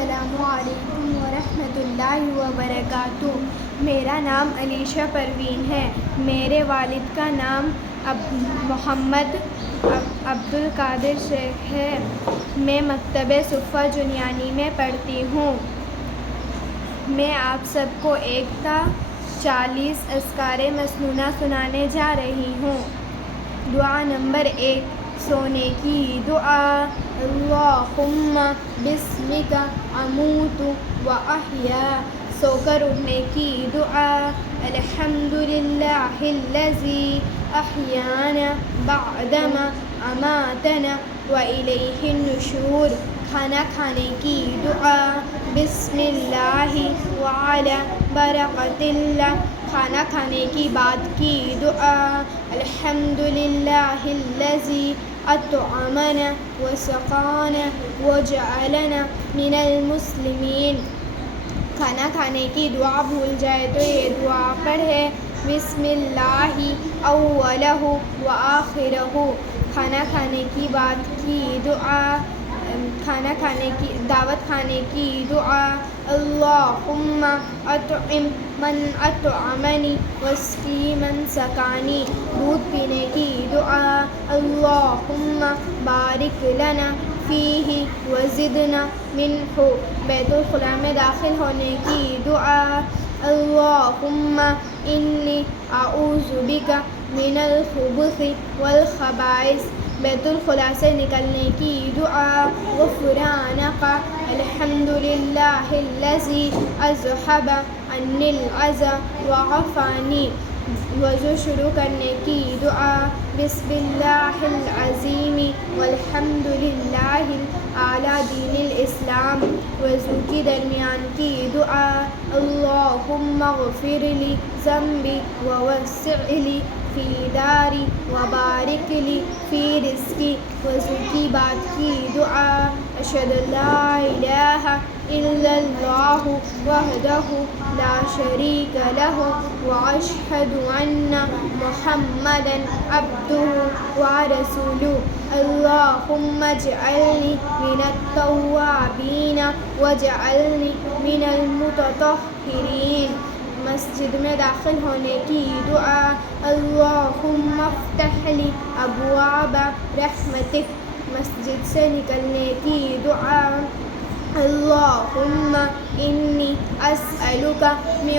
السلام علیکم ورحمۃ اللہ وبرکاتہ۔ میرا نام علیشہ پروین ہے۔ میرے والد کا نام محمد عبدالقادر شیخ ہے۔ میں مکتبہ صفہ جنیانی میں پڑھتی ہوں۔ میں آپ سب کو ایک تا 40 اذکار مسنونہ سنانے جا رہی ہوں۔ دعا نمبر 1، سونے کی دعا۔ اللہم بسمک اموت و احیا۔ سو کر اٹھنے کی دعا۔ الحمدللہ الذی احیانا بعدما اماتنا و الیہ النشور۔ کھانا کھانے کی دعا۔ بسم اللہ وعلی برکت اللہ۔ کھانا کھانے کے بعد کی دعا۔ الحمدللہ الذی اطعمنا وسقانا وجعلنا من المسلمین۔ کھانا کھانے کی دعا بھول جائے تو یہ دعا پڑھے۔ بسم اللہ اولہ وآخرہ۔ کھانا کھانے کی بعد کی دعا۔ دعوت کھانے کی دعا۔ اللہم اطعم من اطعمنی واسقی من سقانی۔ دودھ پینے کی دعا۔ اللہم بارک لنا فیہ وزدنا منہ۔ بیت الخلاء میں داخل ہونے کی دعا۔ اللہم انی اعوذ بک من الخبث والخبائث۔ بیت الخلاء سے نکلنے کی دعا۔ غفرانک الحمدللہ الذی اذھب عنی العزا وعافانی۔ وضو شروع کرنے کی دعا۔ بسم اللہ العظیم والحمدللہ اعلی دین الاسلام۔ وضو کے درمیان کی دعا۔ اللہم اغفر لی ذنبی ووسع لی فی داری وبارک لی فی رزقی۔ وضو کی بعد کی دعا۔ اشہد ان لا الہ الا اللہ وحدہ لا شریک لہ واشہد ان محمدا عبدہ ورسولہ۔ اللہم اجعلنی من التوابین واجعلنی من المتطہرین۔ مسجد میں داخل ہونے کی دعا۔ اللہم افتح لی ابواب رحمتک۔ مسجد سے نکلنے کی دعا۔ اللہم انی اسألک من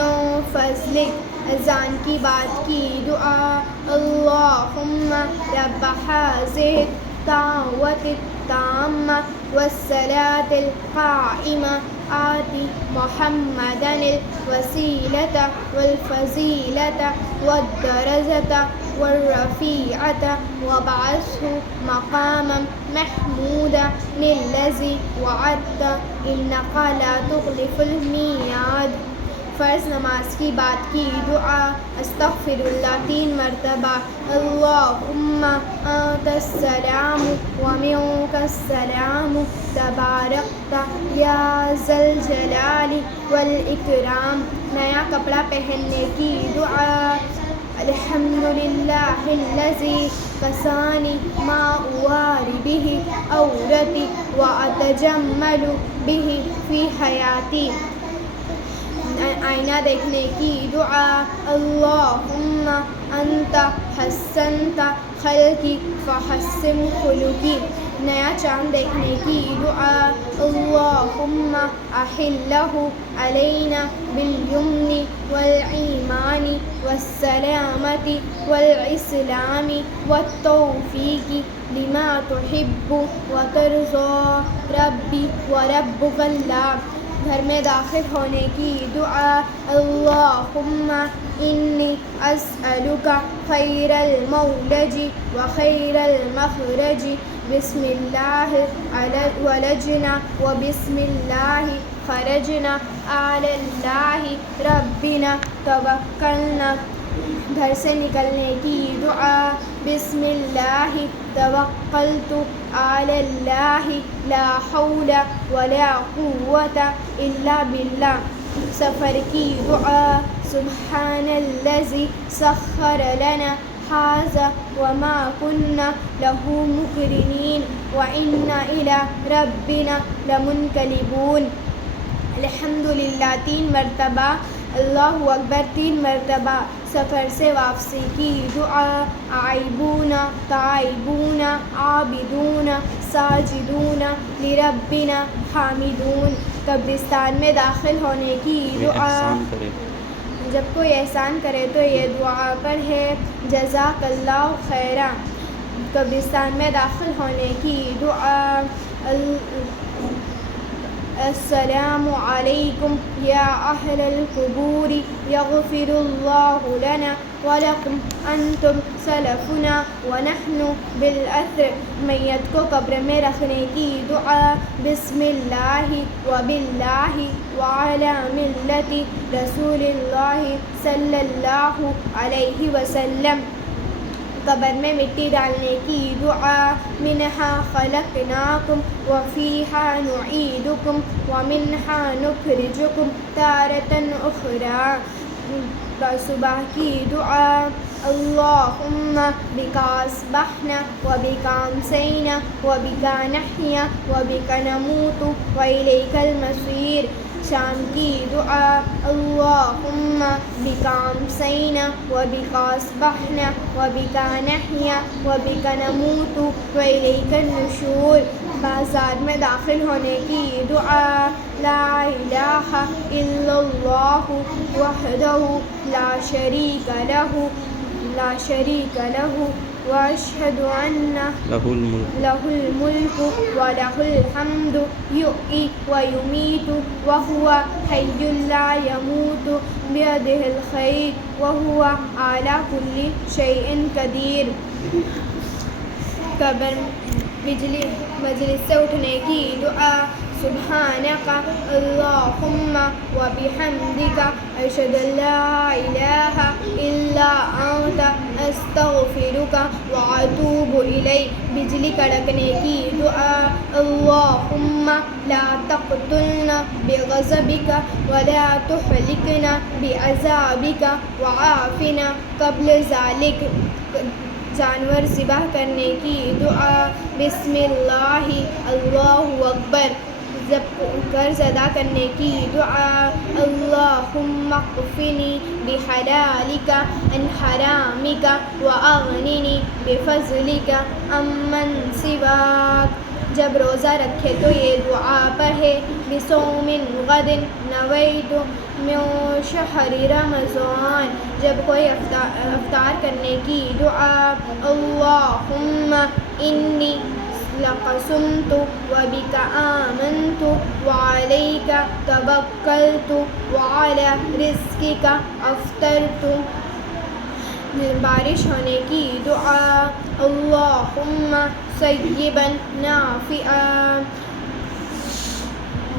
فضلک۔ اذان کی بعد کی دعا۔ اللہم رب ھذہ الدعوۃ التامہ والصلاۃ القائمہ آت محمدا الوسیلۃ والفضیلۃ والدرجۃ الرفیعۃ وابعثہ مقاما محمودا الذی وعدتہ انک لا تخلف المیعاد۔ فرض نماز کی بعد کی دعا۔ استغفر اللہ 3 مرتبہ۔ اللہم انت السلام ومنک السلام تبارکت یا ذا الجلال والاکرام۔ نیا کپڑا پہننے کی دعا۔ الحمدللہ الذی کسانی ما اواری بہ عورتی واتجمل بہ فی حیاتی۔ آئینہ دیکھنے کی دعا۔ اللہم انت حسنت خلقی فحسن خلقی۔ نیا چاند دیکھنے کی دعا۔ اللہم احلہ علینا بالیمن والایمان والسلامۃ والاسلام والتوفیق لما تحب وترضی ربی وربک اللہ۔ گھر میں داخل ہونے کی دعا۔ اللہم انی اسألک خیر المولج وخیر المخرج۔ بسم اللہ ولجنا وبسم اللہ خرجنا علی اللہ ربنا توکلنا۔ گھر سے نکلنے کی دعا۔ بسم اللہ توکلت علی اللہ لا حول ولا قوۃ الا باللہ۔ سفر کی دعا۔ سبحان الذی سخر لنا ھذا وما كنا له مقرنین وإنا إلی ربنا لمنقلبون۔ الحمدللہ 3 مرتبہ، اللہ اکبر 3 مرتبہ، سفر سے واپسی کی دعا، آئبون تائبون عابدون ساجدون لربنا حامدون۔ قبرستان میں داخل ہونے کی دعا، جب کوئی احسان کرے تو یہ دعا پڑھے، جزاک اللہ خیرا۔ قبرستان میں داخل ہونے کی دعا، السلام علیکم یا اہل القبور یغفر اللہ لنا ولکم انتم سلفنا ونحن بالأثر۔ میت کو قبر میں رکھنے کی دعا، بسم اللہ وباللہ وعلی ملت رسول اللہ صلی اللہ علیہ وسلم۔ قبر میں مٹی ڈالنے کی دعا، منہا خلقناکم وفیہا نعیدکم ومنہا نخرجکم تارۃ اخری۔ صبح کی دعا، اللہم بک اصبحنا وبک امسینا وبک نحیا وبک نموت والیک المصیر۔ شام کی دعا، اللہم بک امسینا وبک اصبحنا وبک نحیا وبک نموت والیک النشور۔ بازار میں داخل ہونے کی دعا، لا الہ الا اللہ وحدہ لا شریک لہ واشہد ان لہ الملک ولہ الحمد یحیی ویمیت وہو حی لا یموت بیدہ الخیر وہو علی کل شیء قدیر۔ قبر مجلس سے اٹھنے کی دعا، سبحانک اللہم وبحمدک اشہد ان لا الہ الا انت استغفرک واتوب الیک۔ بجلی کڑکنے کی دعا، اللہم لا تقتلنا بغضبک ولا تہلکنا بعذابک وعافنا قبل ذلک۔ جانور ذبح کرنے کی دعا، بسم اللہ اللہ اکبر۔ قرض ادا کرنے کی دعا، اللہم اکفنی بحلالک عن حرامک واغننی بفضلک عمن سواک۔ جب روزہ رکھے تو یہ دعا پڑھے، بصوم غد نویت من شہر رمضان۔ جب کوئی افطار کرنے کی دعا، اللہم انی لقسمت وبک آمنت وعلیک توکلت وعلی رزقک افطرت۔ بارش ہونے کی دعا، اللہم صیبا نافعا۔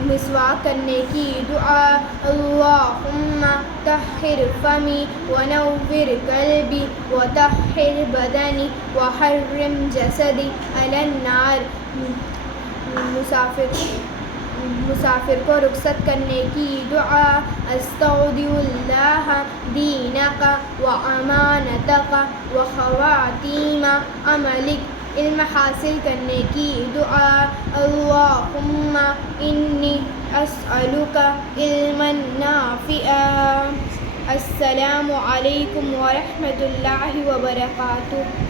مسواک کرنے کی دعا، اللہم طہر فمی ونور قلبی وطہر بدنی وحرم جسدی علی النار۔ مسافر کو رخصت کرنے کی دعا، استودع اللہ دینک وامانتک وخواتیم عملک۔ علم حاصل کرنے کی دعا، اللہم انی اسألک علما نافعا۔ السلام علیکم ورحمۃ اللہ وبرکاتہ۔